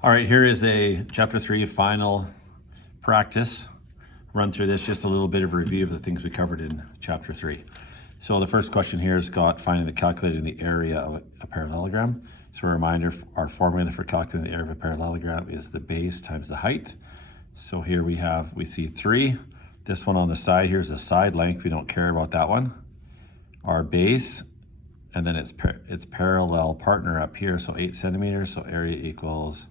All right, here is a chapter 3 final practice. Run through this, just a little bit of a review of the things we covered in chapter 3. So the first question here is got finding the calculating the area of a parallelogram. So a reminder, our formula for calculating the area of a parallelogram is the base times the height. So here we see 3. This one on the side here is the side length. We don't care about that one. Our base, and then its parallel partner up here, so 8 centimeters. So area equals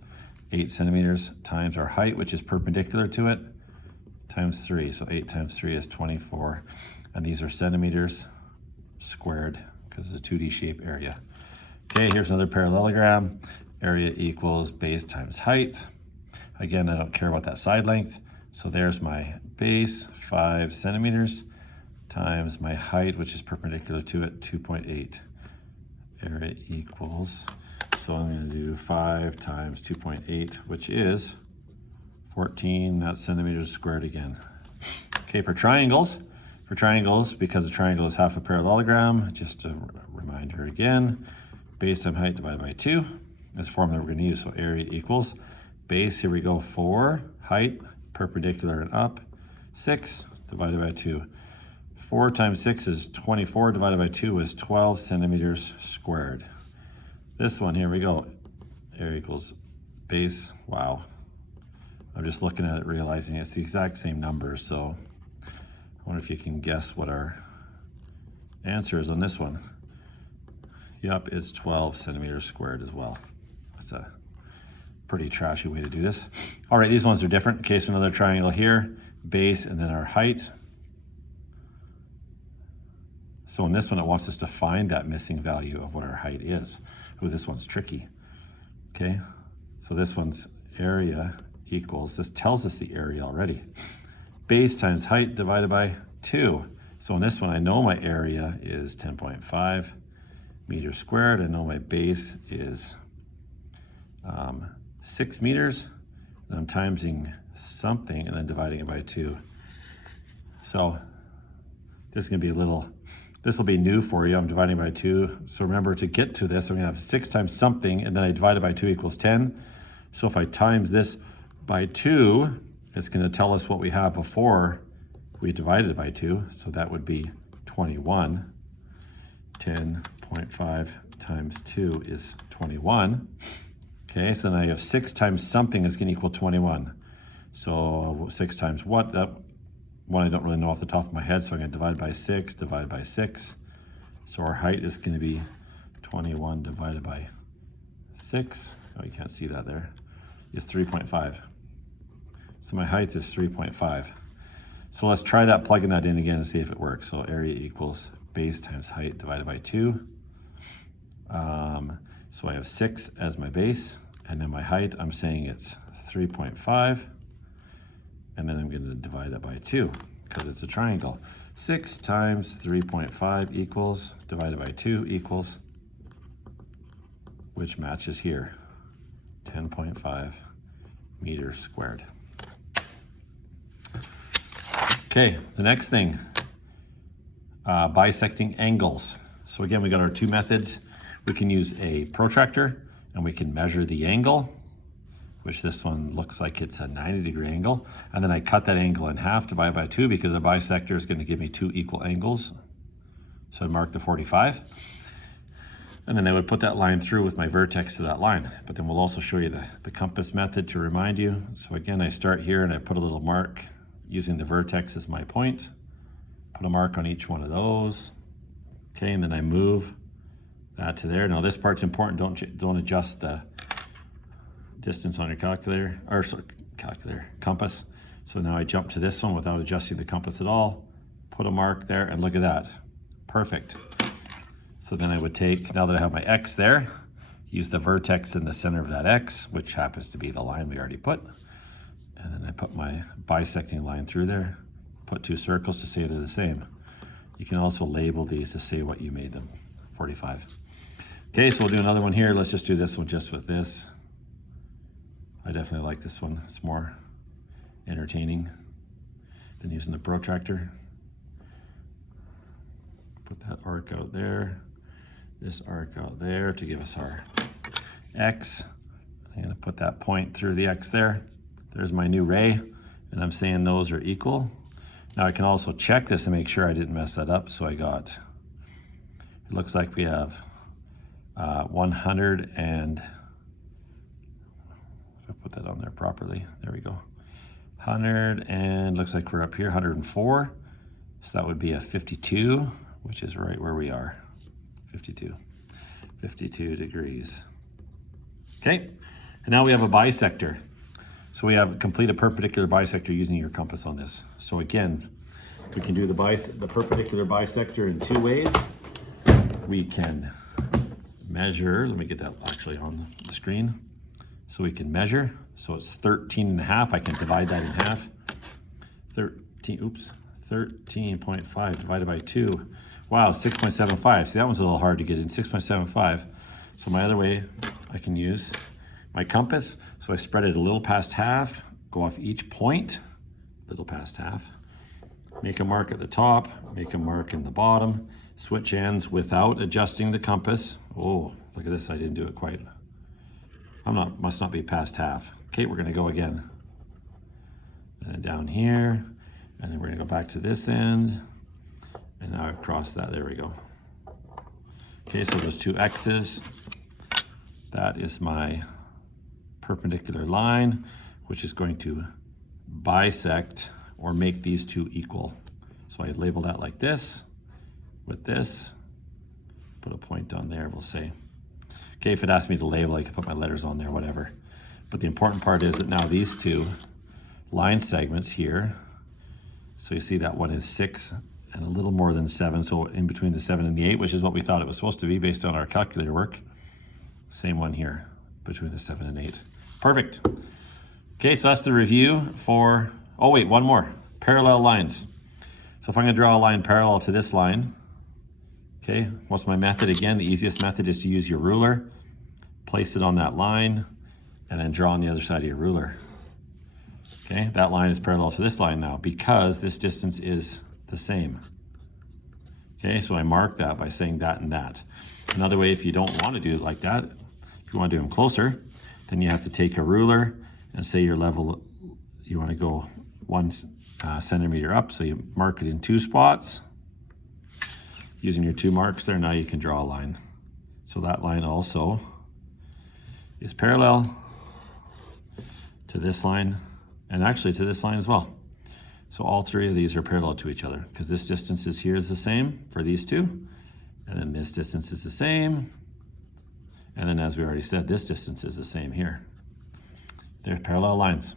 8 centimeters times our height, which is perpendicular to it, times 3. So 8 times 3 is 24. And these are centimeters squared because it's a 2D shape area. Okay, here's another parallelogram. Area equals base times height. Again, I don't care about that side length. So there's my base, 5 centimeters, times my height, which is perpendicular to it, 2.8. Area equals, so I'm going to do 5 times 2.8, which is 14, that's centimeters squared again. Okay, for triangles, because a triangle is half a parallelogram, just a reminder again, base times height divided by 2 is the formula we're going to use. So area equals base, here we go, 4, height, perpendicular and up, 6 divided by 2. 4 times 6 is 24, divided by 2 is 12 centimeters squared. This one, here we go, area equals base, wow. I'm just looking at it, realizing it's the exact same number, so I wonder if you can guess what our answer is on this one. Yep, it's 12 centimeters squared as well. That's a pretty trashy way to do this. All right, these ones are different. Okay, so another triangle here, base and then our height. So in this one, it wants us to find that missing value of what our height is. Ooh, this one's tricky. Okay, so this one's area equals, this tells us the area already. Base times height divided by 2. So in this one, I know my area is 10.5 meters squared. I know my base is 6 meters. And I'm timesing something and then dividing it by 2. So this is going to be a little, this will be new for you. I'm dividing by 2. So remember, to get to this, I'm going to have 6 times something, and then I divide it by 2 equals 10. So if I times this by 2, it's going to tell us what we have before we divided by 2. So that would be 21. 10.5 times 2 is 21. Okay, so then I have 6 times something is going to equal 21. So 6 times what? That one I don't really know off the top of my head, so I'm going to divide by 6, divide by 6. So our height is going to be 21 divided by 6. Oh, you can't see that there. It's 3.5. So my height is 3.5. So let's try that, plugging that in again and see if it works. So area equals base times height divided by 2. So I have 6 as my base, and then my height, I'm saying it's 3.5. And then I'm going to divide that by 2 because it's a triangle. 6 times 3.5 equals, divided by 2 equals, which matches here, 10.5 meters squared. Okay, the next thing, bisecting angles. So again, we got our 2 methods. We can use a protractor and we can measure the angle, which this one looks like it's a 90-degree angle. And then I cut that angle in half, divide by 2, because a bisector is going to give me 2 equal angles. So I mark the 45. And then I would put that line through with my vertex to that line. But then we'll also show you the compass method to remind you. So again, I start here and I put a little mark using the vertex as my point. Put a mark on each one of those. Okay, and then I move that to there. Now this part's important. Don't adjust the distance on your calculator, or sorry, compass. So now I jump to this one without adjusting the compass at all. Put a mark there, and look at that. Perfect. So then I would take, now that I have my X there, use the vertex in the center of that X, which happens to be the line we already put. And then I put my bisecting line through there, put 2 circles to say they're the same. You can also label these to say what you made them, 45. Okay, so we'll do another one here. Let's just do this one just with this. I definitely like this one. It's more entertaining than using the protractor. Put that arc out there, this arc out there to give us our X. I'm going to put that point through the X there. There's my new ray, and I'm saying those are equal. Now I can also check this and make sure I didn't mess that up. So I got, it looks like we have 100 and, if I put that on there properly, there we go. 100 and looks like we're up here, 104. So that would be a 52, which is right where we are, 52 degrees. Okay, and now we have a bisector. So we have complete a perpendicular bisector using your compass on this. So again, we can do the perpendicular bisector in two ways. We can measure, let me get that actually on the screen. So we can measure, so it's 13.5, I can divide that in half. 13.5 divided by 2. Wow, 6.75. See, that one's a little hard to get in, 6.75. So my other way, I can use my compass. So I spread it a little past half, go off each point, little past half, make a mark at the top, make a mark in the bottom, switch ends without adjusting the compass. Oh, look at this, I didn't do it quite. Must not be past half. Okay, we're gonna go again. And then down here, and then we're gonna go back to this end, and now across that, there we go. Okay, so those two X's, that is my perpendicular line, which is going to bisect or make these two equal. So I label that like this, with this, put a point on there, we'll say. Okay, if it asks me to label, I can put my letters on there, whatever. But the important part is that now these two line segments here, so you see that one is 6 and a little more than 7, so in between the 7 and the 8, which is what we thought it was supposed to be based on our calculator work. Same one here, between the 7 and 8. Perfect. Okay, so that's the review for, oh wait, one more, parallel lines. So if I'm gonna draw a line parallel to this line, okay, what's my method? Again, the easiest method is to use your ruler, place it on that line, and then draw on the other side of your ruler. Okay, that line is parallel to this line now because this distance is the same. Okay, so I mark that by saying that and that. Another way, if you don't want to do it like that, if you want to do them closer, then you have to take a ruler and say your level, you want to go 1 centimeter up, so you mark it in 2 spots. Using your 2 marks there, now you can draw a line. So that line also is parallel to this line, and actually to this line as well. So all 3 of these are parallel to each other because this distance is here is the same for these 2, and then this distance is the same, and then as we already said, this distance is the same here. They're parallel lines.